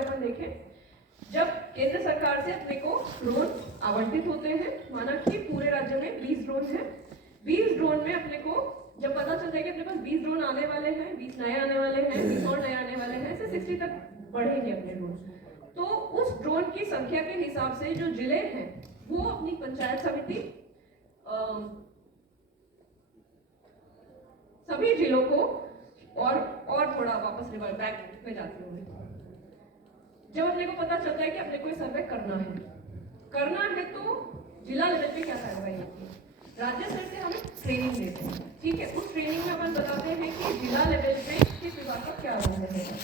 अगर अपन देखें, जब केंद्र सरकार से अपने को ड्रोन आवंटित होते हैं, माना कि पूरे राज्य में 20 ड्रोन है, 20 ड्रोन में अपने को जब पता चलता है कि अपने पास 20 ड्रोन आने वाले हैं, 20 नए आने वाले हैं, 20 और नए आने वाले हैं, ऐसे 60 तक बढ़ेंगे अपने ड्रोन। तो उस ड्रोन की संख्या के हिसाब से जो जिले हैं वो अपनी पंचायत समिति सभी जिलों को और थोड़ा वापस रिवर्ट बैक में जाते हुए, जब अपने को पता चलता है कि अपने को सर्वे करना है तो जिला लेवल पे क्या कार्रवाई होती है, राज्य स्तर से हम ट्रेनिंग देते हैं। ठीक है, उस ट्रेनिंग में अपन बताते हैं कि जिला लेवल पे किस विभाग का क्या रोल रहेगा।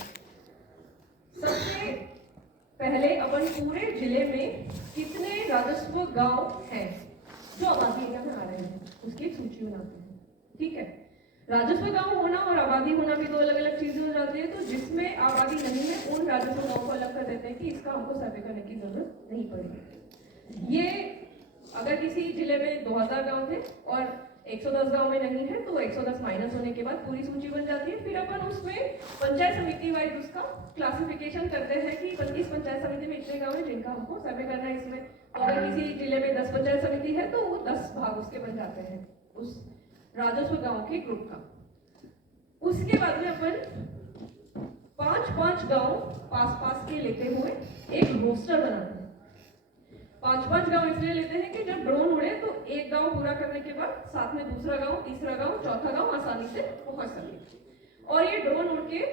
सबसे पहले अपन पूरे जिले में कितने राजस्व गांव हैं जो आबादी एरिया में आ रहे हैं उसकी सूची बनाते हैं। ठीक है, राजस्व गांव होना और आबादी होना भी दो अलग अलग चीजें हो जाती है। तो जिसमें आबादी नहीं है उन राजस्व गांव को अलग कर देते हैं कि इसका हमको सर्वे करने की जरूरत नहीं पड़ेगी। ये अगर किसी जिले में 2000 गांव थे और 110 गांव में नहीं है तो 110 माइनस होने के बाद पूरी सूची बन जाती है। फिर अपन उसमें पंचायत समिति वाइज उसका क्लासिफिकेशन करते हैं कि इस पंचायत समिति में इतने गांव है जिनका हमको सर्वे करना है। इसमें तो अगर किसी जिले में 10 पंचायत समिति है तो वो 10 भाग उसके बन जाते हैं उस राजस्व गांव के ग्रुप का। उसके बाद में अपन 5-5 गांव पास के लेते हुए एक रोस्टर बनाते हैं। 5-5 गांव इसलिए लेते हैं कि जब ड्रोन उड़े तो एक गांव पूरा करने के बाद साथ में दूसरा गांव, तीसरा गांव, चौथा गांव आसानी से पहुंच सके। और ये ड्रोन उड़ के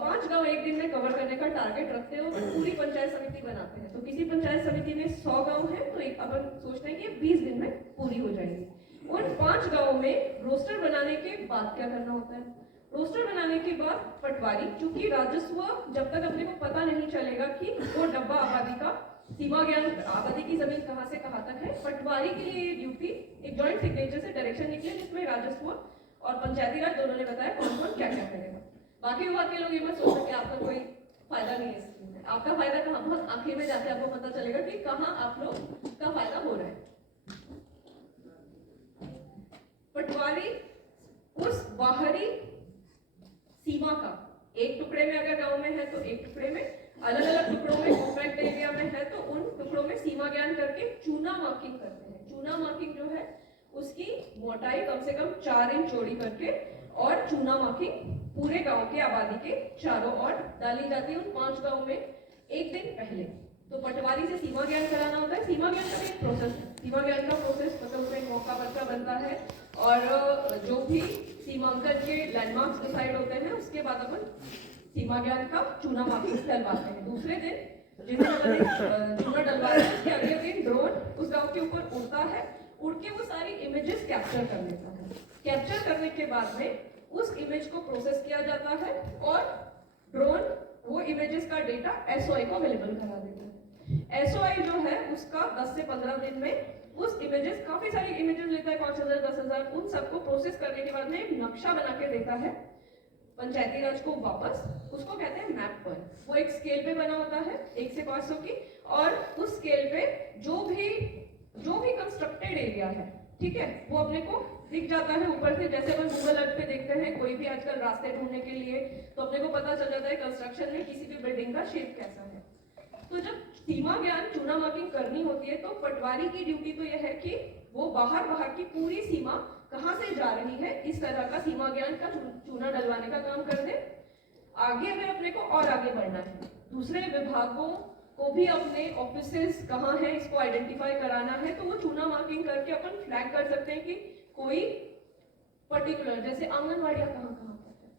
5 गांव एक दिन में कवर करने का टारगेट रखते हैं और पूरी पंचायत समिति बनाते हैं। तो किसी पंचायत समिति में 100 गांव है तो एक अपन सोचते हैं कि 20 दिन में पूरी हो जाएगी। उन 5 गांव में रोस्टर बनाने के बाद क्या करना होता है, रोस्टर बनाने के बाद पटवारी, चूंकि राजस्व जब तक अपने को पता नहीं चलेगा कि वो डब्बा आबादी का सीमा ज्ञान, आबादी की जमीन कहां से कहां तक है, पटवारी के लिए ये ड्यूटी एक जॉइंट सिग्नेचर से डायरेक्शन निकले जिसमें राजस्व और पंचायती राज दोनों ने बताया कौन कौन क्या क्या करेगा। बाकी विभाग के लोग ये मत सोचते कि आपका कोई फायदा नहीं है स्कीम में। आपका फायदा कहाँ, बहुत आखिर में जाके आपको पता चलेगा कि कहाँ आप लोग का फायदा हो रहा है। पटवारी उस बाहरी सीमा का एक टुकड़े में अगर गांव में है तो एक टुकड़े में, अलग अलग टुकड़ों में कॉम्पैक्ट एरिया में है तो उन टुकड़ों में सीमा ज्ञान करके चूना मार्किंग करते हैं। चूना मार्किंग जो है उसकी मोटाई कम से कम 4 इंच चौड़ी करके और चूना मार्किंग पूरे गांव के आबादी के चारों ओर डाली जाती है उन 5 गांव में एक दिन पहले। तो पटवारी से सीमा ज्ञान कराना होता है। सीमा ज्ञान का भी एक प्रोसेस है। सीमा ज्ञान का प्रोसेस मतलब उसमें मौका पर्चा बनता है और जो भी सीमांकन के लैंडमार्क्स डिसाइड होते हैं उसके बाद अपन सीमा ज्ञान का चूना मार्किंग डलवाते हैं। दूसरे दिन जिस दिन चूना डलवाते हैं उसके अगले दिन ड्रोन उस गांव के ऊपर उड़ता है, उड़ के वो सारी इमेजेस कैप्चर कर लेता है। कैप्चर करने के बाद में उस इमेज को प्रोसेस किया जाता है और ड्रोन वो इमेजेस का डेटा एसओआई को अवेलेबल करा देता है। एसओआई जो है उसका 10 से 15 दिन में उस इमेजेस, काफी सारी इमेजेस लेता है, 5000 10,000, उन सबको प्रोसेस करने के बाद में एक नक्शा बना के देता है पंचायती राज को वापस। उसको कहते हैं मैप पर। वो एक स्केल पे बना होता है 1 से 500 की, और उस स्केल पे जो भी कंस्ट्रक्टेड एरिया है, ठीक है, वो अपने को दिख जाता है ऊपर से। जैसे अपन गूगल अर्थ पे देखते हैं कोई भी आजकल रास्ते ढूंढने के लिए, तो अपने को पता चल जाता है कंस्ट्रक्शन में किसी भी बिल्डिंग का शेप कैसा है। तो जब सीमा ज्ञान चूना मार्किंग करनी होती है तो पटवारी की ड्यूटी तो यह है कि वो बाहर की पूरी सीमा कहां से जा रही है इस तरह का सीमा ज्ञान का चूना डलवाने का काम कर दे। आगे अगर अपने को और आगे बढ़ना है, दूसरे विभागों को भी अपने ऑफिसेस कहाँ है इसको आइडेंटिफाई कराना है, तो वो चूना मार्किंग करके अपन फ्लैग कर सकते हैं कि कोई पर्टिकुलर, जैसे आंगनवाड़ियां कहाँ पर है,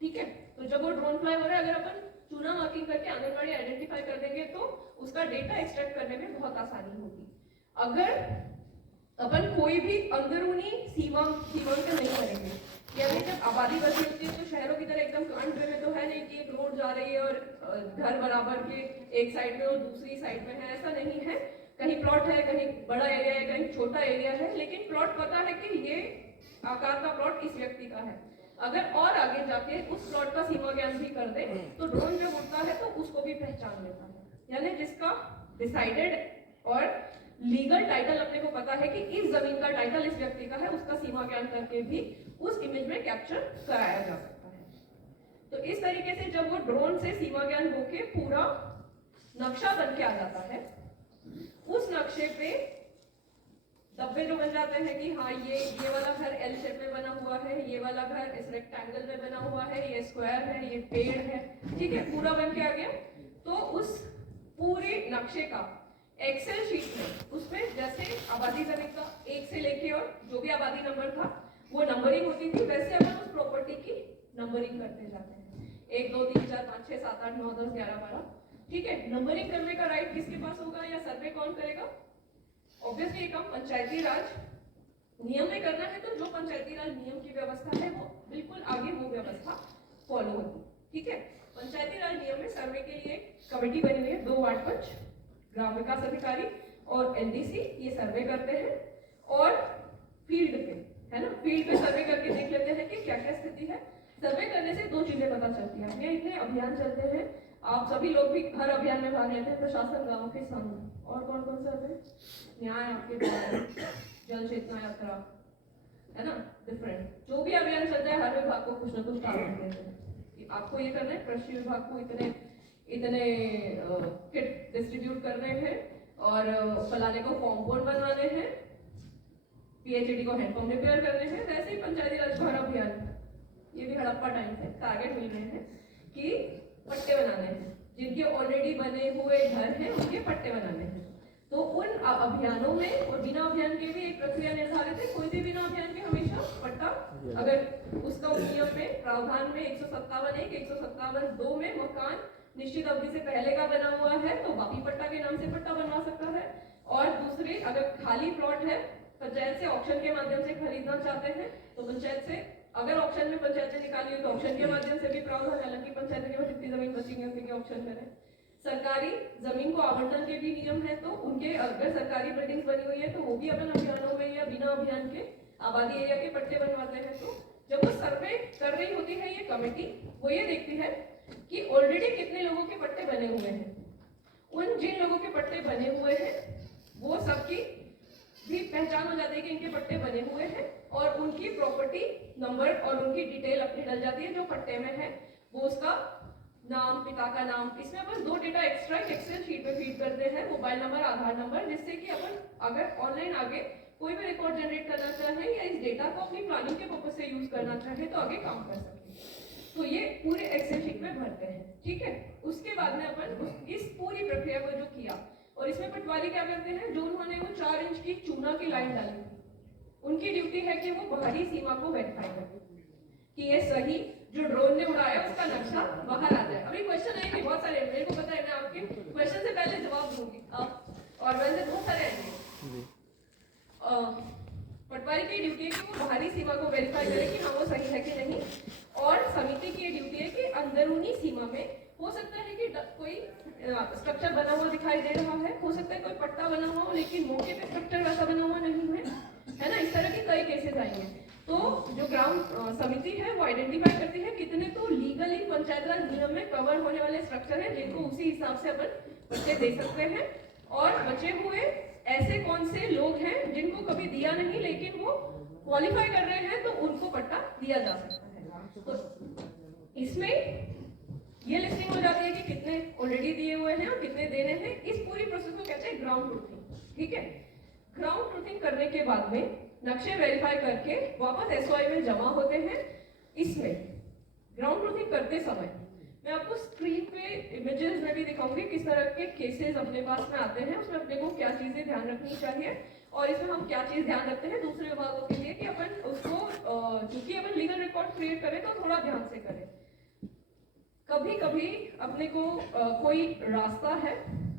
ठीक है। तो जब वो ड्रोन फ्लाई हो रहा है, अगर अपन चूना मार्किंग करके आंगनवाड़ी आइडेंटिफाई कर देंगे तो उसका डेटा एक्सट्रैक्ट करने में बहुत आसानी होगी। अगर अपन कोई भी अंदरूनी सीमांकन नहीं करेंगे, यानी जब आबादी बढ़ती होती है तो शहरों की तरह एकदम कांड में तो है नहीं कि एक रोड जा रही है और घर बराबर के एक साइड में और दूसरी साइड में है, ऐसा नहीं है। कहीं प्लॉट है, कहीं बड़ा एरिया है, कहीं छोटा एरिया है, लेकिन प्लॉट पता है कि ये आकार का प्लॉट इस व्यक्ति का है। अगर और आगे जाके उस प्लॉट का सीमा ज्ञान भी कर दे तो ड्रोन जब उड़ता है तो उसको भी पहचान लेता है। यानी जिसका डिसाइडेड और लीगल टाइटल अपने को पता है कि इस जमीन का टाइटल इस व्यक्ति का है, उसका सीमा ज्ञान करके भी उस इमेज में कैप्चर कराया जा सकता है। तो इस तरीके से जब वो ड्रोन से सीमा ज्ञान होके पूरा नक्शा बन के आ जाता है, उस नक्शे पे डब्बे जो बन जाते हैं कि हाँ ये वाला घर एल शेप में बना हुआ है, ये वाला घर इस रेक्टेंगल में बना हुआ है, ये स्क्वायर है, ये पेड़ है, ठीक है, पूरा बन के आ गया। तो उस पूरे नक्शे का एक्सेल शीट में उसमें जैसे आबादी जमीन का 1 से लेके और जो भी आबादी नंबर था वो नंबरिंग होती थी, वैसे अपन उस प्रॉपर्टी की नंबरिंग करते जाते हैं, 1 2 3 4 5 6 7 8 9 10 11 12, ठीक है। नंबरिंग करने का राइट किसके पास होगा या सर्वे कौन करेगा? ऑब्वियसली एक हम पंचायती राज नियम में करना है, तो जो पंचायती राज नियम की व्यवस्था है वो बिल्कुल आगे वो व्यवस्था फॉलो होगी, ठीक है। पंचायती राज नियम में सर्वे के लिए कमेटी बनी हुई है, 2 वार्ड पंच, ग्राम विकास अधिकारी और एलडीसी, ये सर्वे करते हैं और फील्ड पे, है ना, फील्ड पे सर्वे करके देख लेते हैं कि क्या क्या स्थिति है। सर्वे करने से 2 चीजें पता चलती हैं। ये इतने अभियान चलते हैं, आप सभी लोग भी हर अभियान में भाग लेते हैं, प्रशासन गांव के संग, और कौन कौन से होते हैं, न्याय आपके द्वार, जल चेतना यात्रा, है ना, डिफरेंट जो भी अभियान चलता है हर विभाग को कुछ ना कुछ काम देते हैं कि आपको ये करना है, कृषि विभाग को इतने किट डिस्ट्रीब्यूट करने हैं और फलाने को फॉर्म बोर्ड बनवाने हैं, पीएचडी को हैंडपंप रिपेयर करने हैं। वैसे ही पंचायती राज हर अभियान, ये भी हड़प्पा टाइम से टारगेट मिल रहे हैं कि पट्टे बनाने हैं, जिनके ऑलरेडी बने हुए घर हैं उनके पट्टे बनाने हैं। तो उन अभियानों में और बिना अभियान के भी एक प्रक्रिया निर्धारित है, कोई भी बिना अभियान के हमेशा पट्टा, अगर उसका नियम में प्रावधान में 157(1) 157(2) में मकान निश्चित अवधि से पहले का बना हुआ है तो बाकी पट्टा के नाम से पट्टा बनवा सकता है। और दूसरे, अगर खाली प्लॉट है, पंचायत से ऑक्शन के माध्यम से खरीदना चाहते हैं तो पंचायत से, अगर ऑक्शन में पंचायत से निकाली हुई तो ऑक्शन के माध्यम से भी प्रावधान, हालांकि पंचायत के पास जितनी जमीन बची है उनकी ऑक्शन करें। सरकारी जमीन को आवंटन के भी नियम है, तो उनके अगर सरकारी बिल्डिंग्स बनी हुई है तो वो भी अपन अभियानों में या बिना अभियान के आबादी एरिया के पट्टे बनवाते हैं। तो जब वो सर्वे कर रही होती है ये कमेटी, वो ये देखती है कि ऑलरेडी कितने लोगों के पट्टे बने हुए हैं, उन जिन लोगों के पट्टे बने हुए हैं वो सबकी भी पहचान हो जाती है कि इनके पट्टे बने हुए हैं और उनकी प्रॉपर्टी नंबर और उनकी डिटेल अपनी डल जाती है जो पट्टे में है, वो उसका नाम, पिता का नाम। इसमें अपन 2 डेटा एक्स्ट्रा एक्सेल शीट में फीड करते हैं, मोबाइल नंबर, आधार नंबर, जिससे कि अपन अगर ऑनलाइन आगे कोई भी रिकॉर्ड जनरेट करना चाहे या इस डेटा को अपनी प्लानिंग के पर्पज से यूज करना चाहे तो आगे काम कर सके। तो ये पूरे एक्सेल शीट में भरते हैं, ठीक है। उसके बाद में अपन इस पूरी प्रक्रिया को जो किया, और इसमें पटवारी क्या करते हैं, जो उन्होंने वो 4 इंच की चूना की लाइन डाली थी, उनकी ड्यूटी है कि वो बाहरी सीमा को वेरीफाई करें कि ये सही, जो ड्रोन ने उड़ाया उसका नक्शा बाहर आ जाए। अभी क्वेश्चन आएंगे बहुत सारे, मेरे को पता है, मैं आपके क्वेश्चन से पहले जवाब दूंगी और वैसे बहुत सारे आएंगे। पटवारी की ड्यूटी है कि वो बाहरी सीमा को वेरीफाई करे कि हाँ वो सही है कि नहीं, और समिति की ड्यूटी है कि अंदरूनी सीमा में हो सकता है कि कोई स्ट्रक्चर बना हुआ दिखाई दे रहा है, हो सकता है कोई पट्टा बना हुआ हो लेकिन मौके पे स्ट्रक्चर वैसा बना हुआ नहीं है ना, इस तरह के कई केसेस आएंगे। तो जो ग्राम समिति है वो आइडेंटिफाई करती है कितने तो लीगली पंचायत राज नियम में कवर होने वाले स्ट्रक्चर हैं जिनको उसी हिसाब से अपन पट्टे दे सकते हैं, और बचे हुए ऐसे कौन से लोग हैं जिनको कभी दिया नहीं लेकिन वो क्वालिफाई कर रहे हैं तो उनको पट्टा दिया जा सकता है। तो इसमें ये लिस्टिंग हो जाती है कि कितने ऑलरेडी दिए हुए हैं और कितने देने हैं। इस पूरी प्रोसेस को कहते हैं ग्राउंड ट्रूथिंग, ठीक है। ग्राउंड ट्रूथिंग करने के बाद में नक्शे वेरीफाई करके वापस एसओआई में जमा होते हैं। इसमें ग्राउंड ट्रूथिंग करते समय मैं आपको स्क्रीन पे इमेजेस में भी दिखाऊंगी किस तरह के केसेस अपने पास में आते हैं, उसमें अपने को क्या चीजें ध्यान रखनी चाहिए और इसमें हम क्या चीज ध्यान रखते हैं दूसरे विभागों के लिए कि अपन उसको चूंकि अपन लीगल रिकॉर्ड क्रिएट करें तो थोड़ा ध्यान से करें। कभी कभी अपने को कोई रास्ता है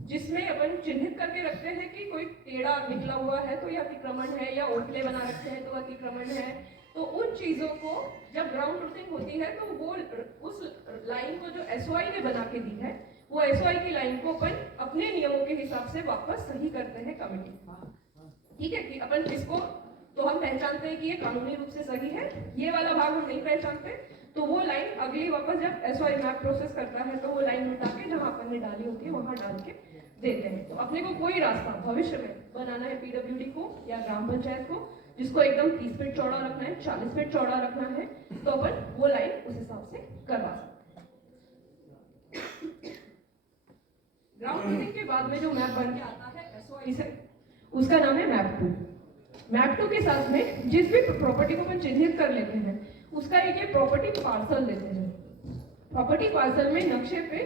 जिसमें अपन चिन्हित करके रखते हैं कि कोई टेढ़ा निकला हुआ है तो यह अतिक्रमण है, या ओटले बना रखते हैं तो अतिक्रमण है। तो उन चीजों को जब ग्राउंड ट्रूथिंग होती है तो वो उस लाइन को जो एसओआई ने बना के दी है वो एसओआई की लाइन को अपन अपने नियमों के हिसाब से वापस सही करते हैं कमेटी, ठीक है। कि अपन इसको तो हम पहचानते हैं कि ये कानूनी रूप से सही है, ये वाला भाग हम नहीं पहचानते तो वो लाइन अगली वापस जब एसओआई मैप प्रोसेस करता है तो वो लाइन उठा के जहां अपन ने डाली होती है वहां डाल के देते हैं। तो अपने को कोई रास्ता भविष्य में बनाना है पीडब्ल्यूडी को या ग्राम पंचायत को जिसको एकदम 30 फीट चौड़ा रखना है, 40 फीट चौड़ा रखना है, तो अपन वो लाइन उस हिसाब से करवा सकते हैं। ग्राउंड ट्रूथिंग के बाद में जो मैप बन के आता है एसओआई से, उसका नाम है मैप 2। मैप 2 के साथ में जिस भी प्रॉपर्टी को अपन चिन्हित कर लेते हैं उसका एक प्रॉपर्टी पार्सल लेते हैं। प्रॉपर्टी पार्सल में नक्शे पे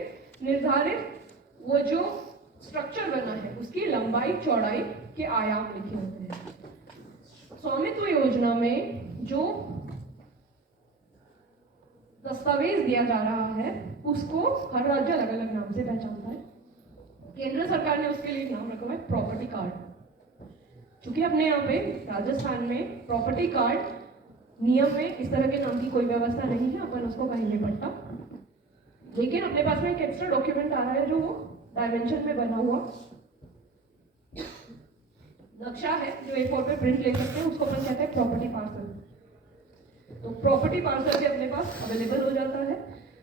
निर्धारित वो जो स्ट्रक्चर बना है उसकी लंबाई चौड़ाई के आयाम लिखे होते हैं। स्वामित्व योजना में जो दस्तावेज दिया जा रहा है उसको हर राज्य अलग अलग नाम से पहचानता है। केंद्र सरकार ने उसके लिए नाम रखा है प्रॉपर्टी कार्ड। क्योंकि अपने यहाँ पे राजस्थान में प्रॉपर्टी कार्ड नियम में इस तरह के नाम की कोई व्यवस्था नहीं है, अपन उसको कहीं नहीं पढ़ता। लेकिन अपने पास में एक एक्स्ट्रा डॉक्यूमेंट आ रहा है जो डायमेंशन में बना हुआ नक्शा है जो A4 पे प्रिंट ले सकते हैं, उसको अपन कहते हैं प्रॉपर्टी पार्सल। तो प्रॉपर्टी पार्सल भी अपने पास अवेलेबल हो जाता है।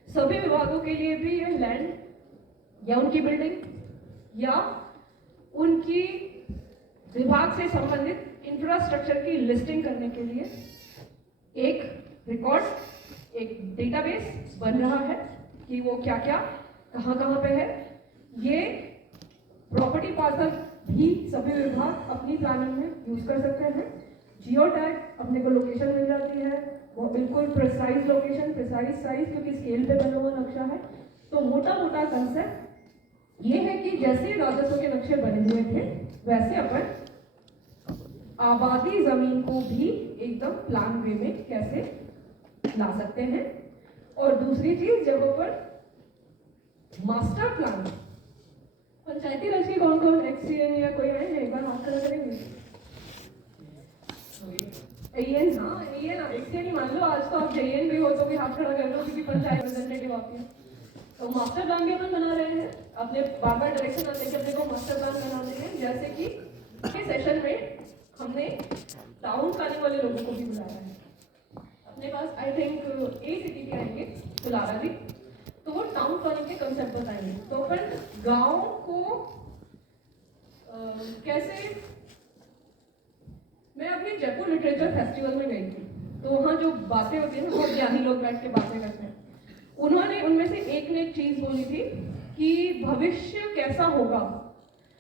सभी विभागों के लिए भी ये लैंड या उनकी बिल्डिंग या उनकी विभाग से संबंधित इंफ्रास्ट्रक्चर की लिस्टिंग करने के लिए एक रिकॉर्ड, एक डेटाबेस बन रहा है कि वो क्या क्या कहाँ पे है। ये प्रॉपर्टी पार्सल भी सभी विभाग अपनी प्लानिंग में यूज कर सकते हैं। जियो टैग अपने को लोकेशन मिल जाती है, वो बिल्कुल प्रिसाइज लोकेशन, प्रिसाइज साइज, क्योंकि स्केल पे बना हुआ नक्शा है। तो मोटा मोटा कंसेप्ट ये है कि जैसे राजस्व के नक्शे बने हुए थे वैसे अपन आबादी जमीन को भी एकदम प्लान वे में कैसे ला सकते हैं। और दूसरी चीज, जब अपन मास्टर प्लान, पंचायती राज के कौन कौन एक्सपीरियंस या कोई है, एक बार हाथ खड़ा करेंगे। एएन, हाँ एएन इसके नहीं मान लो, आज तो आप जेएन भी हो तो भी हाथ खड़ा कर लो क्योंकि पंचायत रिप्रेजेंटेटिव आप हैं। तो मास्टर प्लान भी अपन बना रहे हैं, अपने बार बार डायरेक्शन आते हैं कि अपने को मास्टर प्लान बनाने हैं। जैसे कि के सेशन में हमने टाउन प्लानिंग वाले लोगों को भी बुलाया है। अपने पास आई थिंक ए सिटी के आएंगे तुलारा जी, तो वो टाउन प्लानिंग के कंसेप्ट बताएंगे। तो अपन गांव को कैसे, मैं अभी जयपुर लिटरेचर फेस्टिवल में गई थी, तो वहाँ जो बातें होती है ना, बहुत ज्ञानी लोग बैठ के बातें करते हैं। उन्होंने उनमें से एक ने एक चीज बोली थी कि भविष्य कैसा होगा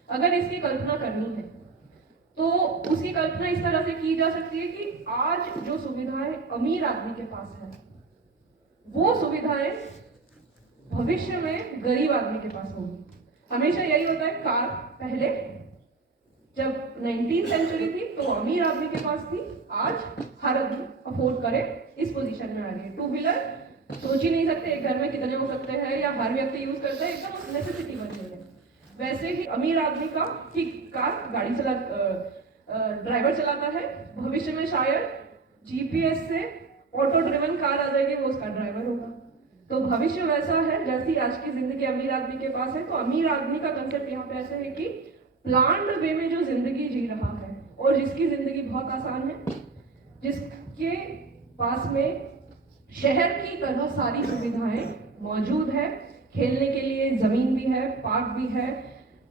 अगर इसकी कल्पना करनी है तो उसकी कल्पना इस तरह से की जा सकती है कि आज जो सुविधाएं अमीर आदमी के पास है वो सुविधाएं भविष्य में गरीब आदमी के पास होगी। हमेशा यही होता है, कार पहले जब 19वीं सेंचुरी थी तो अमीर आदमी के पास थी, आज हर आदमी अफोर्ड करे इस पोजीशन में आ गई है। टू व्हीलर सोच ही नहीं सकते एक घर में कितने हो सकते हैं या हर व्यक्ति यूज करता है, एकदम नेसेसिटी बन गई है। वैसे ही अमीर आदमी का कि कार गाड़ी चला ड्राइवर चलाता है, भविष्य में शायद जीपीएस से ऑटो ड्रिवन कार आ जाएगी, वो उसका ड्राइवर होगा। तो भविष्य वैसा है जैसी आज की जिंदगी अमीर आदमी के पास है। तो अमीर आदमी का कंसेप्ट यहाँ पे ऐसे है कि प्लान्ड वे में जो जिंदगी जी रहा है और जिसकी जिंदगी बहुत आसान है, जिसके पास में शहर की तरह सारी सुविधाएं मौजूद है, खेलने के लिए जमीन भी है, पार्क भी है,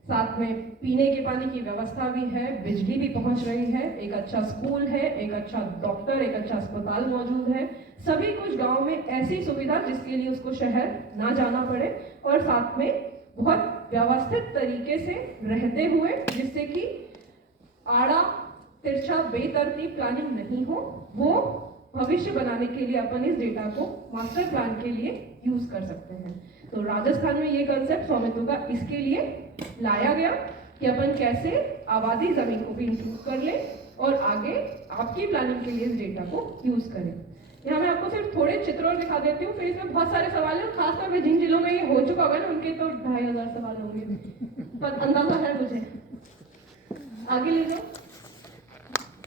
साथ में पीने के पानी की व्यवस्था भी है, बिजली भी पहुंच रही है, एक अच्छा स्कूल है, एक अच्छा डॉक्टर, एक अच्छा अस्पताल मौजूद है, सभी कुछ गांव में ऐसी सुविधा जिसके लिए उसको शहर ना जाना पड़े और साथ में बहुत व्यवस्थित तरीके से रहते हुए, जिससे कि आड़ा तिरछा बेतरतीब प्लानिंग नहीं हो। वो भविष्य बनाने के लिए अपन इस डेटा को मास्टर प्लान के लिए यूज कर सकते हैं। तो राजस्थान में ये कंसेप्ट स्वामित्व का इसके लिए लाया गया कि अपन कैसे आबादी जमीन को भी इंक्लूड कर ले और आगे आपकी प्लानिंग के लिए इस डेटा को यूज करें। यहाँ मैं आपको सिर्फ थोड़े चित्र और दिखा देती हूँ, फिर इसमें बहुत सारे सवाल हैं, खासतौर पर जिन जिलों में ये हो चुका होगा ना उनके तो 2500 सवाल होंगे, पर अंदाजा है मुझे। आगे ले जाओ,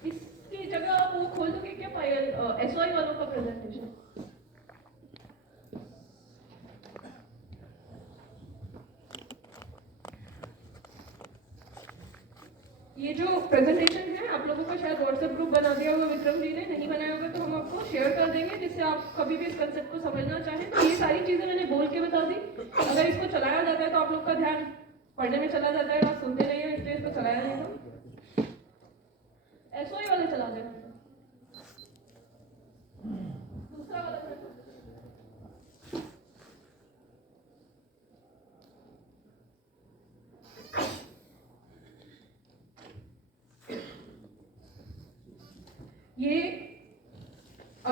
इसकी जगह वो खोल दोगे क्या फाइल एसवाई वालों का प्रेजेंटेशन? ये जो प्रेजेंटेशन है आप लोगों को शायद व्हाट्सएप ग्रुप बना दिया होगा विक्रम जी ने, नहीं बनाया होगा तो हम आपको शेयर कर देंगे, जिससे आप कभी भी इस कंसेप्ट को समझना चाहें। तो ये सारी चीजें मैंने बोल के बता दी। अगर इसको चलाया जाता है तो आप लोग का ध्यान पढ़ने में चला जाता है, आप सुनते नहीं हो, इसलिए इसको चलाया नहीं था। एसओई वाले चला देना, दूसरा वाला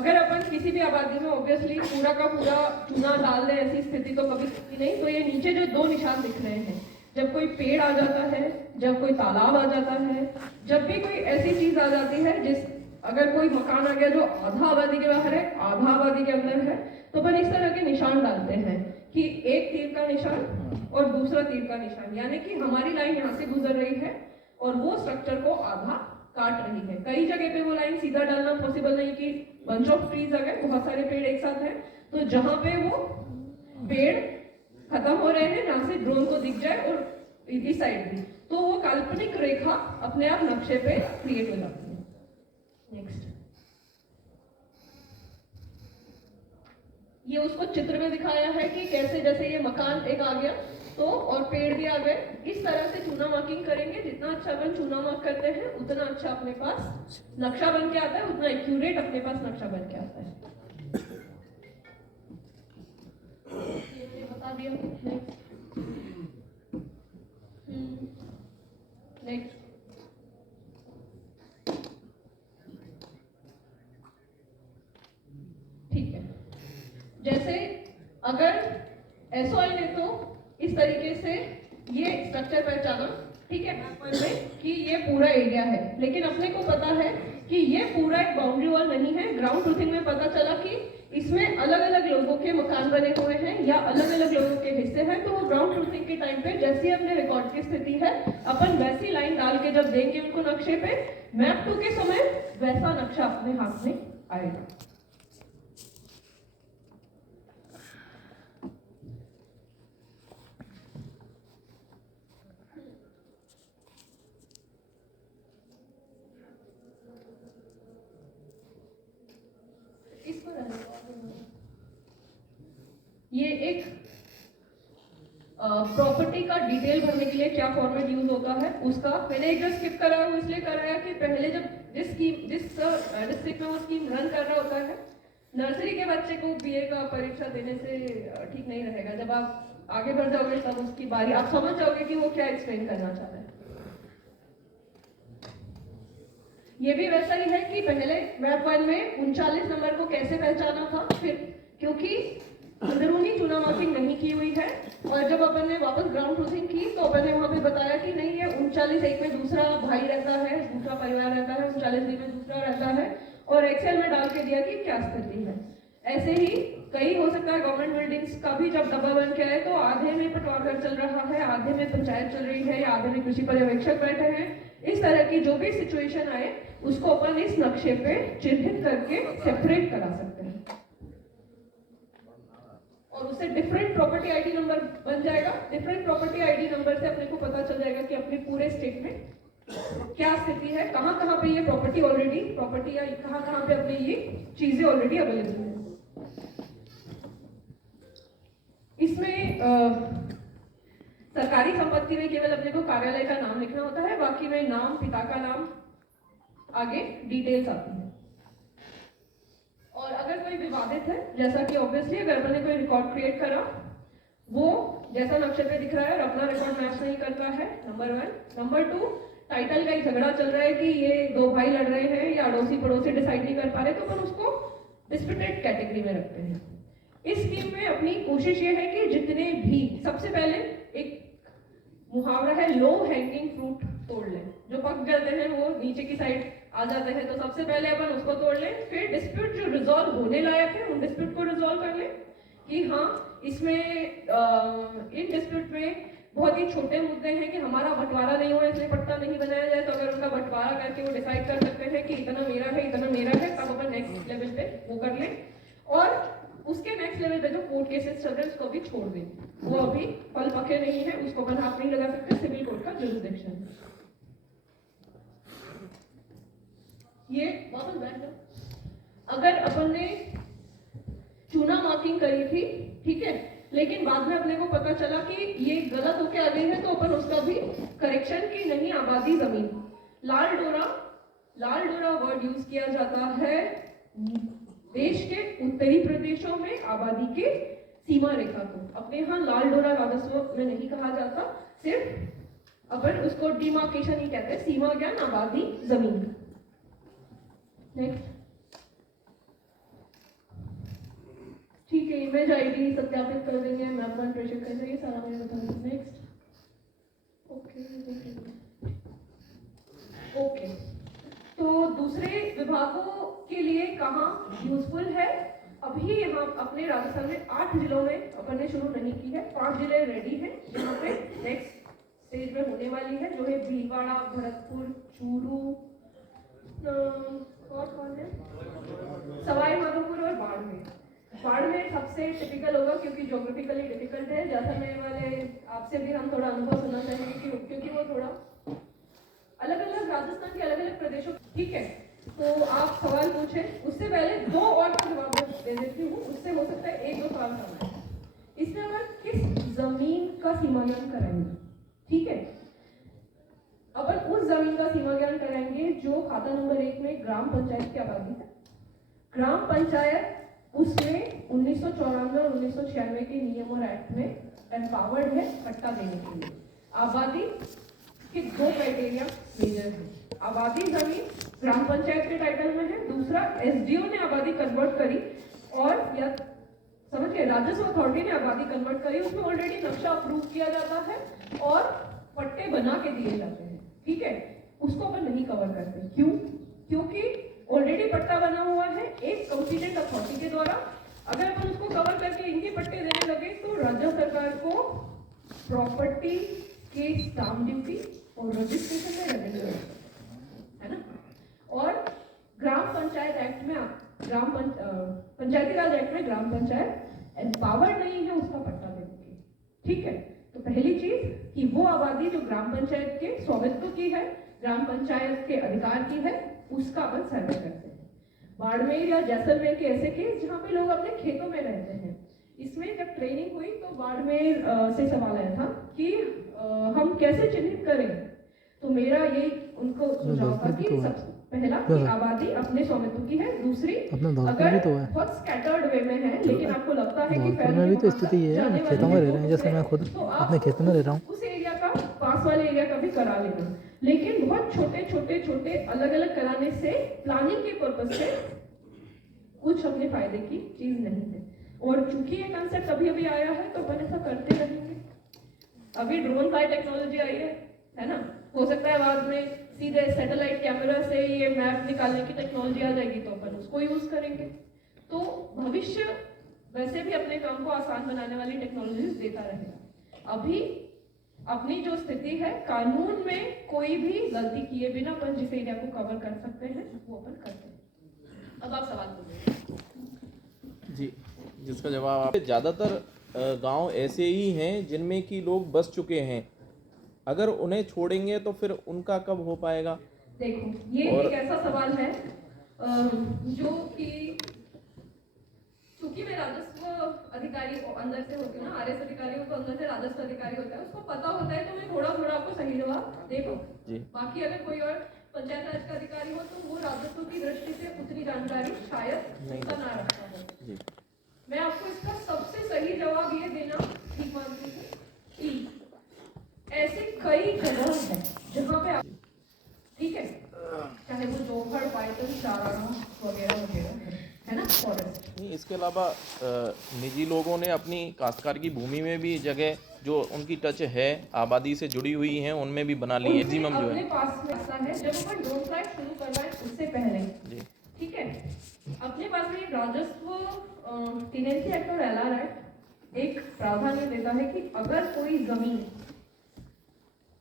अगर अपन किसी भी आबादी में ऑब्वियसली पूरा का पूरा चूना डाल दें, ऐसी स्थिति तो कभी नहीं। तो ये नीचे जो दो निशान दिख रहे हैं, जब कोई पेड़ आ जाता है, जब कोई तालाब आ जाता है, जब भी कोई ऐसी चीज आ जाती है जिस अगर कोई मकान आ गया जो आधा आबादी के बाहर है, आधा आबादी के अंदर है, तो अपन इस तरह के निशान डालते हैं कि एक तीर का निशान और दूसरा तीर का निशान, यानी कि हमारी लाइन यहाँ से गुजर रही है और वो स्ट्रक्चर को आधा काट रही है। कई जगह पे वो लाइन सीधा डालना पॉसिबल नहीं कि बंच ऑफ ट्रीज अगर बहुत सारे पेड़ एक साथ हैं, तो जहां पे वो पेड़ खत्म हो रहे हैं, जहां से ड्रोन को दिख जाए और इस साइड भी, तो वो काल्पनिक रेखा अपने आप नक्शे पे क्रिएट हो जाती है। नेक्स्ट, ये उसको चित्र में दिखाया है कि कैसे जैसे ये मकान एक आ गया तो और पेड़ भी आ गए, इस तरह से चूना मार्किंग करेंगे। जितना अच्छा अपन चूना मार्क करते हैं उतना अच्छा अपने पास नक्शा बन के आता है, उतना एक्यूरेट अपने पास नक्शा बन के आता है। ये बता दिया। नेक्स्ट, ठीक है। जैसे अगर एसओआई ने तो इस तरीके से ये स्ट्रक्चर पहचाना, ठीक है, में कि ये पूरा एरिया है, लेकिन अपने को पता है कि ये पूरा एक बाउंड्री वॉल नहीं है। ग्राउंड ट्रूथिंग में पता चला कि इसमें अलग अलग लोगों के मकान बने हुए हैं या अलग अलग लोगों के हिस्से हैं। तो वो ग्राउंड ट्रूथिंग के टाइम पे जैसी अपने रिकॉर्ड की स्थिति है, अपन वैसी लाइन डाल के जब देंगे उनको नक्शे पे, मैप 2 के समय वैसा नक्शा अपने हाथ में आएगा। ये एक प्रॉपर्टी का डिटेल भरने के लिए क्या फॉर्मेट यूज होता है उसका मैंने एक जो स्किप कराया वो इसलिए कराया कि पहले जब जिस डिस्ट्रिक्ट में वो स्कीम रन कर रहा होता है, नर्सरी के बच्चे को बीए का परीक्षा देने से ठीक नहीं रहेगा। जब आप आगे बढ़ जाओगे तब उसकी बारी आप समझ जाओगे कि वो क्या एक्सप्लेन करना चाह रहा है। ये भी वैसा ही है कि पहले मैप 1 में 39 नंबर को कैसे पहचाना था, फिर क्योंकि अंदरूनी चूना मार्किंग नहीं की हुई है, और जब अपन ने वापस ग्राउंड ट्रूथिंग की तो अपन ने वहां पे बताया कि नहीं, ये 39 एक में दूसरा भाई रहता है, दूसरा परिवार रहता है, 39 बी में दूसरा रहता है, और एक्सेल में डाल के दिया कि क्या स्थिति है। ऐसे ही कई हो सकता है गवर्नमेंट बिल्डिंग्स का भी जब डब्बा बन के आए तो आधे में पटवार चल रहा है, आधे में पंचायत चल रही है, या आधे में कृषि पर्यवेक्षक बैठे हैं। इस तरह की जो भी सिचुएशन आए उसको अपन इस नक्शे पे चिन्हित करके सेपरेट करा सकते हैं, और उससे डिफरेंट प्रॉपर्टी आईडी नंबर बन जाएगा। डिफरेंट प्रॉपर्टी आईडी नंबर से अपने को पता चल जाएगा कि अपने पूरे स्टेट में क्या स्थिति है, कहाँ कहाँ पे ये प्रॉपर्टी या कहाँ कहाँ पे अपने ये चीजें ऑलरेडी अवेलेबल है। इसमें सरकारी संपत्ति में केवल अपने को कार्यालय का नाम लिखना होता है, बाकी में नाम, पिता का नाम, आगे डिटेल्स आती है। और अगर कोई विवादित है, जैसा कि ऑब्वियसली अगर मैंने कोई रिकॉर्ड क्रिएट करा, वो जैसा नक्शे पे दिख रहा है और अपना रिकॉर्ड मैच नहीं करता है, नंबर 1। नंबर 2, टाइटल का ही झगड़ा चल रहा है कि ये 2 भाई लड़ रहे हैं या अड़ोसी पड़ोसी डिसाइड नहीं कर पा रहे, तो अपन उसको डिस्प्यूटेड कैटेगरी में रखते हैं। इस स्कीम में अपनी कोशिश ये है कि जितने भी, सबसे पहले एक मुहावरा है लो हैंगिंग फ्रूट तोड़ लें, जो पक जाते हैं वो नीचे की साइड आ जाते हैं, तो सबसे पहले अपन उसको तोड़ लें। फिर डिस्प्यूट जो रिजॉल्व होने लायक है उन डिस्प्यूट को रिजॉल्व कर लें कि हाँ, इसमें इन डिस्प्यूट में बहुत ही छोटे मुद्दे हैं कि हमारा बंटवारा नहीं हुआ इसलिए पट्टा नहीं बनाया जाए, तो अगर उनका बंटवारा करके वो डिसाइड कर सकते हैं कि इतना मेरा है इतना मेरा है, तब अपन नेक्स्ट लेवल पे वो कर लें। और उसके नेक्स्ट लेवल पे जो कोर्ट केसेस चल रहे हैं उसको भी छोड़ दें, वो अभी फल पके नहीं है, उसको अपन हाथ नहीं लगा सकते, सिविल कोर्ट का जुरिसडिक्शन। ये वापस बैठ जाओ। अगर अपन ने चूना मार्किंग करी थी, ठीक है, लेकिन बाद में अपने को पता चला कि ये गलत होके आ गई है, तो अपन उसका भी करेक्शन की नहीं आबादी जमीन, लाल डोरा वर्ड यूज किया जाता है देश के उत्तरी प्रदेशों में आबादी के सीमा रेखा को। अपने यहाँ लाल डोरा राजस्व में नहीं कहा जाता, सिर्फ अपन उसको डिमार्केशन ही कहते हैं, सीमा ज्ञान आबादी जमीन। नेक्स्ट, ठीक है, इमेज आईडी सत्यापित कर देंगे, मैप वन प्रेशर कर देंगे, सारा मैंने बता दिया। नेक्स्ट, ओके, तो दूसरे विभागों के लिए कहाँ यूजफुल है? अभी यहाँ अपने राजस्थान में 8 जिलों में अपन ने शुरू नहीं की है, 5 जिले रेडी हैं यहाँ पे नेक्स्ट स्टेज में होने वाली है, जो है भीलवाड़ा, भरतपुर, चूरू, और कौन है, सवाई माधोपुर और बाड़मेर। बाड़मेर सबसे टिपिकल होगा क्योंकि ज्योग्राफिकली डिफिकल्ट है। जैसलमेर वाले आपसे भी हम थोड़ा अनुभव सुनना चाहेंगे क्योंकि वो थोड़ा अलग अलग राजस्थान के अलग अलग प्रदेशों। ठीक है, तो आप सवाल पूछें, उससे पहले 2 और का जवाब दे देती हूँ, उससे हो सकता है 1-2 सवाल करना है। इसमें अपन किस जमीन का सीमांकन करेंगे? ठीक है, अपन उस जमीन का सीमांकन करेंगे जो खाता नंबर 1 में ग्राम पंचायत की आबादी है। ग्राम पंचायत उसमें 1994 और 1996 के नियम और एक्ट में एम्पावर्ड है पट्टा देने के लिए। आबादी के 2 क्राइटेरिया मेजर है। आबादी जमीन ग्राम पंचायत के टाइटल में है, दूसरा एसडीओ ने आबादी कन्वर्ट करी और या समझ गए राजस्व अथॉरिटी ने आबादी कन्वर्ट करी, उसमें ऑलरेडी नक्शा अप्रूव किया जाता है और पट्टे बना के दिए जाते हैं। ठीक है, उसको अपन नहीं कवर करते। क्यों? क्योंकि ऑलरेडी पट्टा बना हुआ है एक कॉम्पिटेंट अथॉरिटी के द्वारा। अगर अपन उसको कवर करके इनके पट्टे देने लगे तो राज्य सरकार को प्रॉपर्टी के स्टाम्प ड्यूटी और रजिस्ट्रेशन में रेवेन्यू है ना। और ग्राम पंचायत एक्ट में पंचायती राज एक्ट में ग्राम पंचायत एम्पावर्ड नहीं है उसका पट्टा देने की। ठीक है, तो पहली चीज कि वो आबादी जो ग्राम पंचायत के स्वामित्व की है, ग्राम पंचायत के अधिकार की है, उसका अपन सर्वे करते हैं। बाड़मेर या जैसलमेर के ऐसे केस जहाँ पे लोग अपने खेतों में रहते हैं। इसमें जब ट्रेनिंग हुई तो बाड़मेर से सवाल आया था कि हम कैसे चिन्हित करें, तो मेरा यही उनको सुझाव था कि सबसे पहला कि आबादी अपने स्वामित्व की है, दूसरी अगर बहुत स्कैटर्ड वे में है लेकिन आपको लगता है कि धौलपुर में भी तो स्थिति ये है, खेतों में रह रहे हैं, जैसे मैं खुद अपने खेत में रह रहा हूँ, उस एरिया का पास वाले एरिया का भी करा लेना। लेकिन बहुत छोटे अलग अलग कराने से प्लानिंग के पर्पज से कुछ अपने फायदे की चीज नहीं है। और चूंकि ये कंसेप्ट अभी अभी आया है तो अपन ऐसा करते रहेंगे। अभी ड्रोन फ्लाई टेक्नोलॉजी आई है ना, हो सकता है बाद में सीधे सैटेलाइट कैमरा से ये मैप निकालने की टेक्नोलॉजी आ जाएगी तो अपन उसको यूज करेंगे। तो भविष्य वैसे भी अपने काम को आसान बनाने वाली टेक्नोलॉजीज देता रहेगा। अभी अपनी जो स्थिति है, कानून में कोई भी गलती किए बिना अपन जिस एरिया को कवर कर सकते हैं वो अपन करते हैं। अब आप सवाल पूछिए। जी, जिसका जवाब आप, ज़्यादातर गांव ऐसे ही हैं जिनमें कि लोग बस चुके हैं, अगर उन्हें छोड़ेंगे तो फिर उनका कब हो पाएगा? देखो, ये एक ऐसा सवाल है जो कि चूंकि मैं राजस्व अधिकारी अंदर से होती हूँ ना, आरएस अधिकारी हो तो अंदर से राजस्व अधिकारी होता है, उसको पता होता है, तो मैं थोड़ा थोड़ा आपको सही जवाब देखो। बाकी अगर कोई और पंचायत राज का अधिकारी हो तो वो राजस्व की दृष्टि से उतनी जानकारी शायद उसका ना रखता हो। मैं आपको इसका सबसे सही जवाब ये देना ठीक मानती हूँ कि ऐसे कई जगह है जहाँ पे ठीक है, चाहे वो जोहड़, पाइथन, चाराना वगैरह वगैरह है ना, फॉरेस्ट। नहीं, इसके अलावा निजी लोगों ने अपनी काश्तकार की भूमि में भी जगह जो उनकी टच है आबादी से जुड़ी हुई हैं उनमें भी बना ली है। मैक्सिमम जो अपने पास में ऐसा है, जब अपन ड्रोन फ्लाई शुरू करवाएं उससे पहले जी ठीक है, अपने पास में राजस्व टीनेंसी एक्ट और एलआर एक्ट एक प्रावधान ये देता है कि अगर कोई जमीन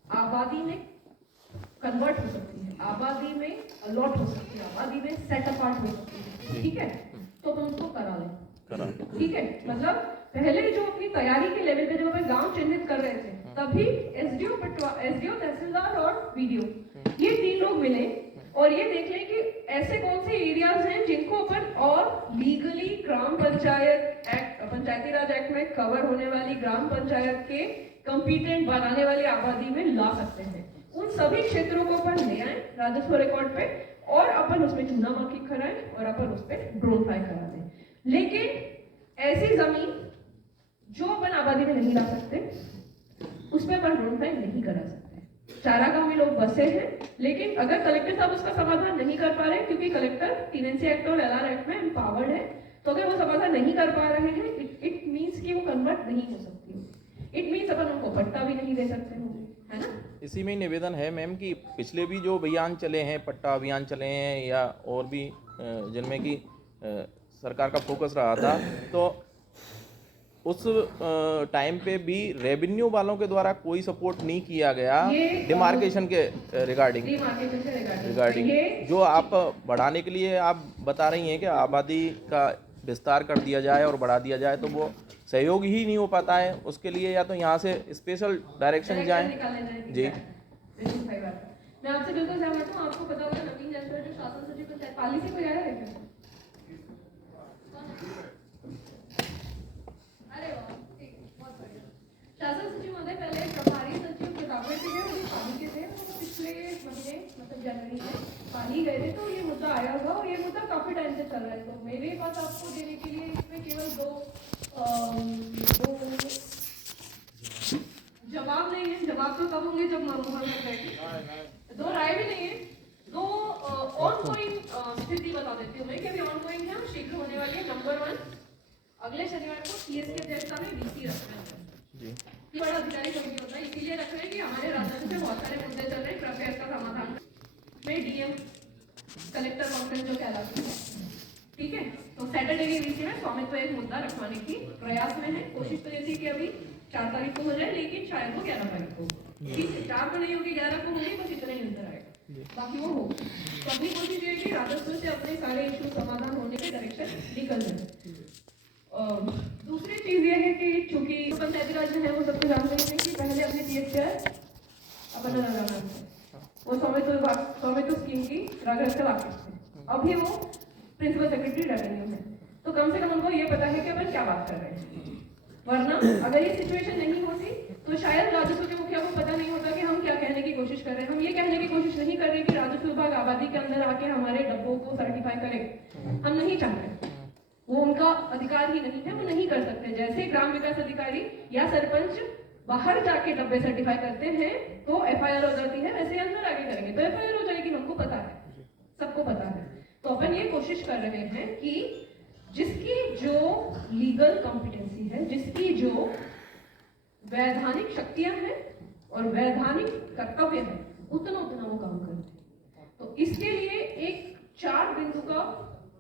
आबादी में कन्वर्ट हो सकती है, आबादी में अलॉट हो सकती है, आबादी में सेट अपार्ट हो सकती है, ठीक है, तो हम उसको करा लें। ठीक है, मतलब पहले जो अपनी तैयारी के लेवल पे जब अपन गांव चिन्हित कर रहे थे तभी एसडीओ तहसीलदार और वीडियो ये 3 लोग मिले और ये देख लें कि ऐसे कौन से एरियाज हैं जिनको अपन और लीगली ग्राम पंचायत एक्ट, पंचायती राज एक्ट में कवर होने वाली ग्राम पंचायत के कॉम्पिटेंट बनाने वाली आबादी में ला सकते हैं। उन सभी क्षेत्रों को अपन ले आए राजस्व रिकॉर्ड पे और अपन उसमें चूना मार्किंग कराएं और अपन उस पर ड्रोन फ्लाई करा दें। लेकिन ऐसी जमीन जो अपन आबादी में नहीं ला सकते उस पर अपन ड्रोन फ्लाई नहीं करा सकते। चारागांव में लोग बसे हैं, लेकिन अगर कलेक्टर साहब उसका समाधान नहीं कर पा रहे क्योंकि कलेक्टर टीनेंसी एक्ट और एलआर एक्ट में एम्पावर्ड है, तो अगर वो समाधान नहीं कर पा रहे हैं, इट मीन्स कि वो कन्वर्ट नहीं हो सकती। इट मीन्स अपन उनको पट्टा भी नहीं दे सकते होंगे, है ना। इसी में ही निवेदन है मैम कि पिछले भी जो अभियान चले हैं, पट्टा अभियान चले हैं या और भी जिनमें कि सरकार का फोकस रहा था, तो उस टाइम पे भी रेवेन्यू वालों के द्वारा कोई सपोर्ट नहीं किया गया डिमार्केशन के रिगार्डिंग जो आप बढ़ाने के लिए आप बता रही हैं कि आबादी का विस्तार कर दिया जाए और बढ़ा दिया जाए, तो वो सहयोग ही नहीं हो पाता है। उसके लिए या तो यहाँ से स्पेशल डायरेक्शन जाए। जी, मैं आपसे बिल्कुल सहमत हूँ। आपको पता होगा नवीन जैसवाल जो शासन सचिव पंचायत पाली से कोई आया है क्या? अरे वाह, ठीक है, बहुत बढ़िया। शासन सचिव महोदय पहले प्रभारी सचिव प्रतापगढ़ के थे, पाली के थे, तो पिछले महीने मतलब जनवरी में पाली गए थे, तो ये मुद्दा आया होगा और ये मुद्दा काफी टाइम से चल रहा है। तो मेरे पास आपको देने के लिए इसमें केवल दो जवाब नहीं है। जवाब तो तब होंगे जब दो राय भी नहीं है। दो ऑनगोइंग स्थिति बता देती हूँ मैं कि अभी ऑनगोइंग है और शीघ्र होने वाली है। नंबर 1, अगले शनिवार को सीएस की अध्यक्षता में वीसी रख रहे हैं। ये बड़ा अधिकारी कोई नहीं होता, इसीलिए रख रहे हैं कि हमारे राजस्व से बहुत सारे मुद्दे चल रहे हैं, कृपया इसका समाधान में डीएम कलेक्टर कॉन्फ्रेंस जो कहलाती है, ठीक है। तो सैटरडे की वीसी में स्वामित्व एक मुद्दा रखवाने की प्रयास में है। कोशिश तो ये थी कि अभी 4 तारीख को हो जाए, लेकिन शायद वो 11 तारीख को, ठीक है। 4 तो नहीं होगी, 11 को होगी, बस इतना ही अंतर आएगा, बाकी वो हो। तो अपनी कोशिश ये है कि राजस्व से अपने सारे इशू समाधान होने के डायरेक्शन निकल जाए। दूसरी चीज ये है कि चूंकि पंचायती राज है, वो सबको जानते हैं कि पहले अपने सीएचआर अपन लगाना वो स्वामित्व स्कीम की राजस्व के वाकिफ थे, अभी वो प्रिंसिपल सेक्रेटरी रेवेन्यू है, तो कम से कम उनको ये पता है कि अपन क्या बात कर रहे हैं। वरना अगर ये सिचुएशन नहीं होती तो शायद राजस्व के मुखिया को पता नहीं होता कि हम क्या कहने की कोशिश कर रहे हैं। हम ये कहने की कोशिश नहीं कर रहे कि राजस्व विभाग आबादी के अंदर आके हमारे डब्बों को सर्टिफाई करे, हम नहीं चाहते, वो उनका अधिकार ही नहीं है, वो नहीं कर सकते। जैसे ग्राम विकास अधिकारी या सरपंच बाहर जाके डब्बे सर्टिफाई करते हैं तो एफआईआर हो जाती है, वैसे अंदर आगे करेंगे तो एफआईआर हो जाएगी, हमको पता है, सबको पता है। तो अपन ये कोशिश कर रहे हैं कि जिसकी जो लीगल कॉम्पिटेंसी है, जिसकी जो वैधानिक शक्तियां हैं और वैधानिक कर्तव्य है, उतना वो काम करे। तो इसके लिए एक 4 बिंदु का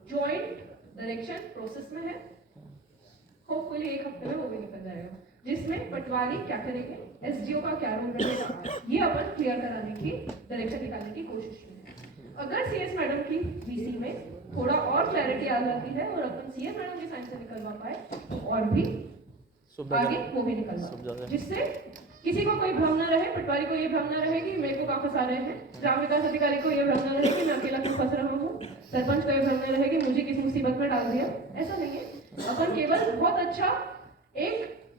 जॉइंट डायरेक्शन प्रोसेस में है। होपफुली 1 हफ्ते में वो भी निकल जाएगा, जिसमें पटवारी क्या करेंगे, एसडीओ का क्या रोल रहेगा, ये अपन क्लियर कराने की डायरेक्शन निकालने की कोशिश में है। अगर सीएस मैडम की वीसी में थोड़ा और क्लैरिटी आ जाती है और अपन सीएस मैडम की साइन से निकलवा पाए तो और भी आगे वो भी निकलवा, जिससे किसी को कोई भ्रम न रहे, पटवारी को ये भ्रम न रहे कि मेरे को कहाँ फंसा रहे हैं, ग्राम विकास अधिकारी को ये भ्रम न रहे कि मैं अकेला क्यों फंस रहा हूँ, सरपंच को ये भ्रम न रहे कि मुझे किस मुसीबत में डाल दिया। ऐसा नहीं है, अपन केवल बहुत अच्छा एक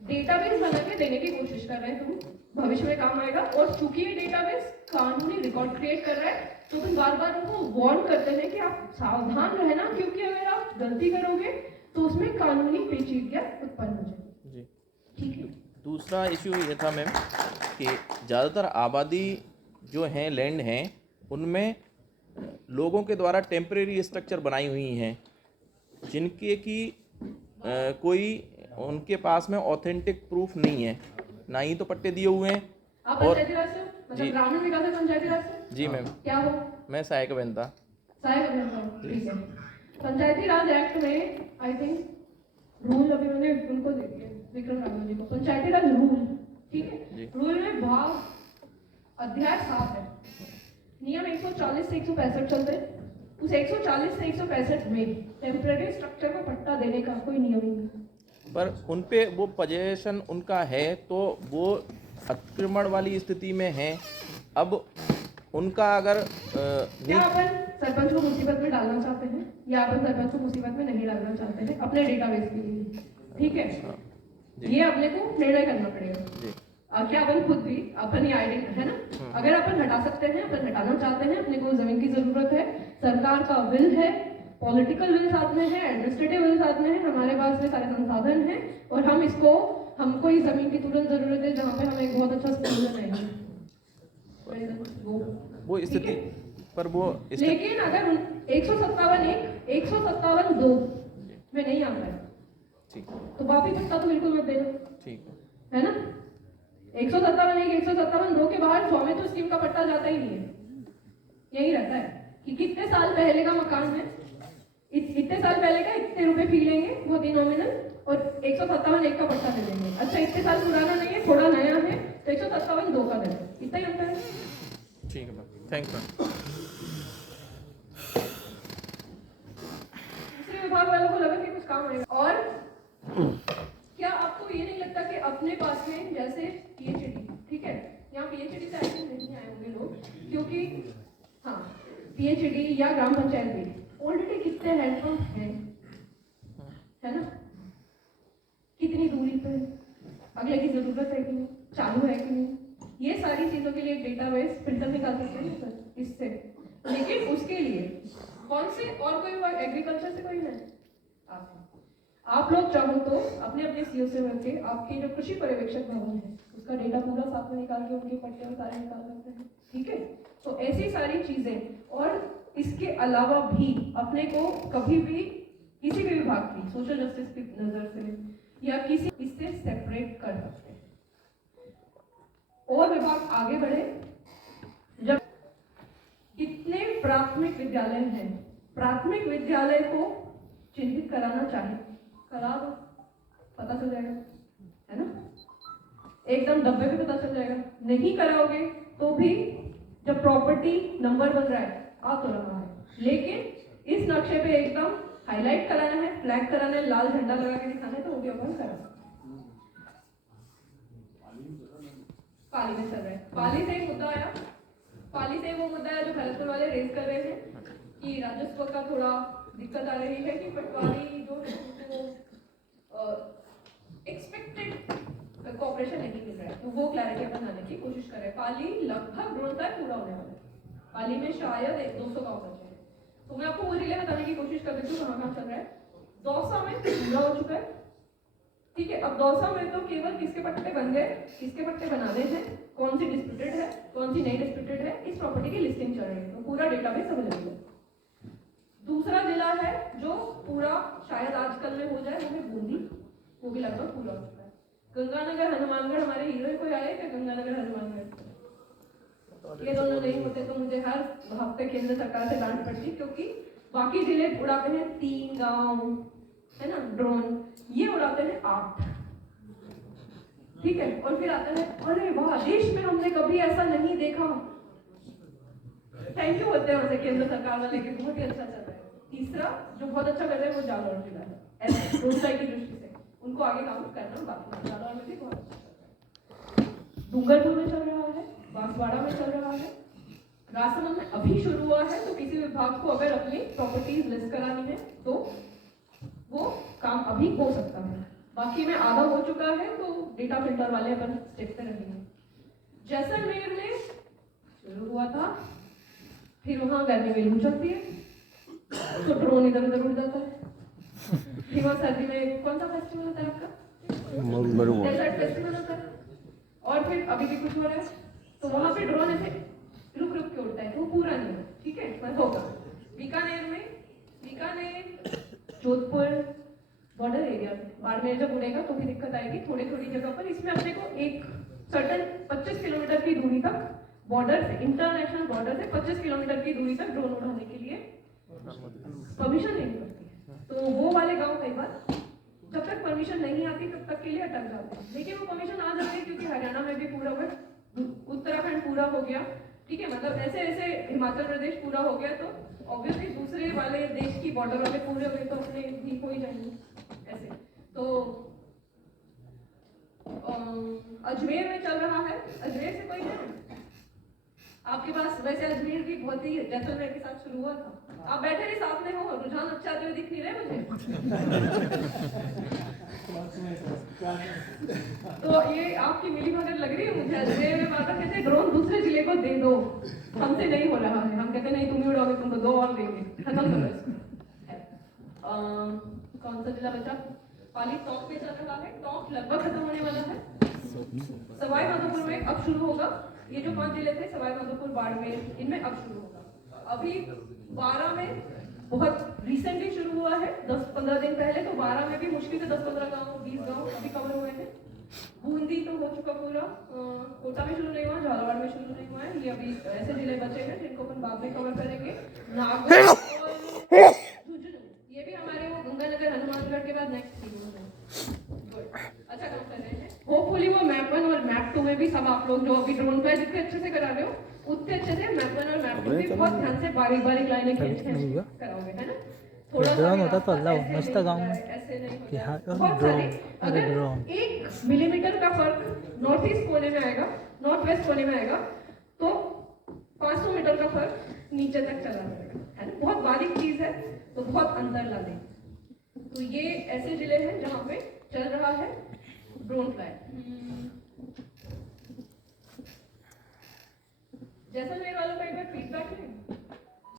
डेटाबेस बना के देने की कोशिश कर रहे हैं, तुम भविष्य में काम आएगा। और चूंकि ये डेटाबेस कानूनी रिकॉर्ड क्रिएट कर रहा है तो तुम बार बार उनको वार्न करते हैं कि आप सावधान रहना, क्योंकि अगर आप गलती करोगे तो उसमें कानूनी पेचीदगियां उत्पन्न हो जाएगी। ठीक है। दूसरा इश्यू ये था मैम कि ज़्यादातर आबादी जो है लैंड हैं उनमें लोगों के द्वारा टेम्परेरी स्ट्रक्चर बनाई हुई हैं, जिनके की कोई उनके पास में ऑथेंटिक प्रूफ नहीं है, ना ही तो पट्टे दिए हुए हैं। और जी, ग्रामीण विकास पंचायती राज से जी मैम, क्या हो, मैं सहायक अभियंता। ठीक है। पंचायती राज एक्ट में आई थिंक रूल अभी मैंने उनको दे दिए विक्रम राघव जी को, पंचायती राज रूल, ठीक है। रूल में भाग अध्याय 7 है, नियम 140 से 165 चलते हैं। उस 140 से 165 में टेम्परेरी स्ट्रक्चर को पट्टा देने का कोई नियम नहीं है, पर उन पे वो पोजीशन उनका है तो वो अतिक्रमण वाली स्थिति में है। अब उनका अगर क्या अपन सरपंच को मुसीबत में डालना चाहते हैं या अपन सरपंच को मुसीबत में नहीं डालना चाहते हैं अपने डेटाबेस के लिए, ठीक है, ये अपने को निर्णय करना पड़ेगा। क्या अपन खुद भी अपन ही आइडेंट है ना, अगर अपन हटा सकते हैं, अपन हटाना चाहते हैं, अपने को जमीन की जरूरत है, सरकार का विल है, पॉलिटिकल विल साथ में है, एडमिनिस्ट्रेटिव विल साथ में है, हमारे पास में सारे संसाधन हैं और हम इसको, हमको ही जमीन की तुरंत जरूरत है जहाँ पे हमें एक बहुत अच्छा स्कूल बनाएंगे वो स्थिति पर वो लेकिन अगर 157(1), 157(2) में नहीं आता है ठीक तो बाकी पट्टा तो बिल्कुल मत देना, ठीक है ना। 157(1) 157(2) के बाहर स्वामित्व स्कीम का पट्टा जाता ही नहीं है। यही रहता है कि कितने साल पहले का मकान है, इतने साल पहले का इतने रुपए फी लेंगे बहुत ही नॉमिनल, और 157(1) का पट्टा दे देंगे। अच्छा इतने साल पुराना नहीं है, थोड़ा नया है तो 157(2) का दे देंगे। इतना ही होता है। ठीक है मैम, थैंक यू मैम। दूसरे विभाग वालों को लगा कि कुछ काम आएगा। और क्या आपको ये नहीं लगता कि अपने पास में जैसे पीएचडी, ठीक है, यहाँ पीएचडी से आए नहीं आए होंगे लोग, क्योंकि हाँ पीएचडी या ग्राम पंचायत भी ऑलरेडी कितने हैंडपंप हैं, है ना, कितनी दूरी पे, अगले की जरूरत है कि नहीं, चालू है कि नहीं, ये सारी चीजों के लिए एक डेटाबेस फिल्टर निकाल सकते हैं सर इससे। लेकिन उसके लिए कौन से और कोई एग्रीकल्चर से कोई नहीं, आप लोग चाहो तो अपने अपने सीओ से मिलकर आपके जो कृषि पर्यवेक्षक भवन है उसका डेटा पूरा साथ में निकाल के उनके पट्टे और सारे निकाल सकते हैं, ठीक है। तो ऐसी सारी चीजें, और इसके अलावा भी अपने को कभी भी किसी भी विभाग की सोशल जस्टिस की नजर से या किसी इससे सेपरेट कर सकते हैं और विभाग आगे बढ़े। जब कितने प्राथमिक विद्यालय हैं, प्राथमिक विद्यालय को चिन्हित कराना चाहिए, करा दो, पता चल जाएगा, है ना, एकदम डब्बे पे पता चल जाएगा। नहीं कराओगे तो भी जब प्रॉपर्टी नंबर बन रहा है आ तो रहा है, लेकिन इस नक्शे पे एकदम हाईलाइट कराना है, फ्लैग कराना है, लाल झंडा लगा के दिखाना है, तो वो भी अपन करा। पाली में चल रहा है, पाली से एक मुद्दा आया, पाली से वो मुद्दा है जो भरतपुर वाले रेज कर रहे हैं कि राजस्व का थोड़ा दिक्कत आ रही है कि पटवारी जो है उनको एक्सपेक्टेड कॉपरेशन नहीं मिल रहा है, तो वो क्लैरिटी अपन लाने की कोशिश कर रहे हैं। पाली लगभग ढूंढता पूरा होने वाला है, पाली में शायद 200 गाँव बचे हैं, तो मैं आपको वो जिले बताने की कोशिश कर देती हूँ कहाँ चल रहा है। दौसा में पूरा हो चुका है, ठीक है। अब दौसा में तो केवल किसके पट्टे बन गए, किसके पट्टे बनाने हैं, कौन सी डिस्प्यूटेड है, कौन सी नहीं डिस्प्यूटेड है, इस प्रॉपर्टी की लिस्टिंग चल रही है, तो पूरा डेटाबेस अवेलेबल है। दूसरा जिला है जो पूरा शायद आजकल में हो जाए, वो है बूंदी, वो भी लगभग पूरा हो चुका है। गंगानगर हनुमानगढ़, हमारे हीरो कोई आए क्या गंगानगर हनुमानगढ़? ये दोनों नहीं होते तो मुझे हर हफ्ते केंद्र सरकार से डांट पड़ती, क्योंकि बाकी जिले उड़ाते हैं 3 गांव, है ना, ड्रोन, ये उड़ाते हैं 8, ठीक है, और फिर आता है अरे वाह देश में हमने कभी ऐसा नहीं देखा, थैंक यू बोलते हैं वैसे केंद्र सरकार वाले के, बहुत ही अच्छा चल रहा है। तीसरा जो बहुत अच्छा कर रहे हैं वो जालौर जिला है, ऐसे रोजगार की दृष्टि से उनको आगे काम करना बाकी, जालौर में भी बहुत अच्छा चल रहा है, डूंगरपुर में चल रहा है, बांसवाड़ा में चल रहा है, राजसमंद में अभी शुरू हुआ है। तो किसी विभाग को अगर अपनी प्रॉपर्टीज लिस्ट करानी है तो वो काम अभी हो सकता है, बाकी में आधा हो चुका है, तो डेटा फिल्टर वाले अपन स्टेप पे रहेंगे। जैसलमेर में शुरू हुआ था, फिर वहां गर्मी में लू चलती है तो ड्रोन इधर उधर उड़ जाता है, फिर वहां सर्दी में कौन सा फेस्टिवल होता है आपका, डेजर्ट फेस्टिवल होता है, और फिर अभी भी कुछ हो रहा है, तो वहां पे ड्रोन ऐसे रुक रुक के उड़ता है, तो पूरा नहीं है, ठीक है, पर होगा। बीकानेर में, बीकानेर जोधपुर बॉर्डर एरिया में बाड़मेर जब उड़ेगा तो भी दिक्कत आएगी थोड़ी थोड़ी जगह पर। इसमें अपने को एक सर्टन 25 किलोमीटर की दूरी तक बॉर्डर से, इंटरनेशनल बॉर्डर से 25 किलोमीटर की दूरी तक ड्रोन उड़ाने के लिए परमिशन लेनी पड़ती है, तो वो वाले गांव कई बार जब तक परमिशन नहीं आती तब तक के लिए अटक जाते हैं, लेकिन वो परमिशन आ जाती है क्योंकि हरियाणा में भी पूरा हुआ, उत्तराखंड पूरा हो गया, ठीक है, मतलब ऐसे ऐसे हिमाचल प्रदेश पूरा हो गया, तो ऑब्वियसली दूसरे वाले देश की बॉर्डर वाले पूरे हुए तो अपने ठीक हो ही जाएंगे ऐसे। तो अजमेर में चल रहा है, अजमेर से कोई है आपके पास? वैसे अजमेर भी बहुत ही जैसलमेर के साथ शुरू हुआ था, आप बैठे ही साथ में हो, रुझान अच्छे आते हुए दिख नहीं रहे मुझे। तो ये आपकी मिली भगत लग रही है मुझे। अजमेर में माता कहते हैं ड्रोन दूसरे जिले को दे दो, हमसे नहीं हो रहा है, हम कहते नहीं तुम ही उड़ाओगे, तुमको 2 और देंगे, खत्म करो इसको। कौन सा जिला बचा? पाली टॉप में चल रहा है, टॉप लगभग खत्म होने वाला है। सवाई माधोपुर में अब शुरू होगा, ये जो 5 जिले थे सवाई माधोपुर बाड़मेर, इनमें अब शुरू होगा। अभी 12 में बहुत रिसेंटली शुरू हुआ है, 10-15 दिन पहले। तो 12 में भी मुश्किल से 10-15 गाँव, 20 गाँव अभी कवर हुए हैं। बूंदी तो हो चुका पूरा, कोटा में शुरू नहीं हुआ, झालावाड़ में शुरू नहीं हुआ है। ये अभी ऐसे जिले बचे हैं जिनको अपन बाद में कवर करेंगे। नागौर और झुंझुनू, ये भी हमारे वो गंगानगर हनुमानगढ़ के बाद नेक्स्ट सीजन है। गुड, अच्छा काम कर रहे हैं। होपफुली वो मैप 1 और मैप 2 में भी सब आप लोग जो अभी ड्रोन फ्लाई जितने अच्छे से करा रहे हो, उतने अच्छे से मैप 1 और मैप 2 भी बहुत ध्यान से बारीक बारीक लाइनें खींच कराओगे, है ना? थोड़ा सा ड्रोन होता तो ऐसे अल्लाह नहीं मस्त होता गाँव है, में ऐसे नहीं होता कि है। हाँ बहुत ड्रोन, सारे, अरे अगर ड्रोन 1 मिलीमीटर का फर्क नॉर्थ ईस्ट कोने में आएगा, नॉर्थ वेस्ट कोने में आएगा, तो 500 मीटर का फर्क नीचे तक चला जाएगा, है ना? बहुत बारीक चीज है, तो बहुत अंतर ला देगी। तो ये ऐसे जिले हैं जहाँ पे चल रहा है ड्रोन फ्लाई। जैसलमेर वालों का एक बार फीडबैक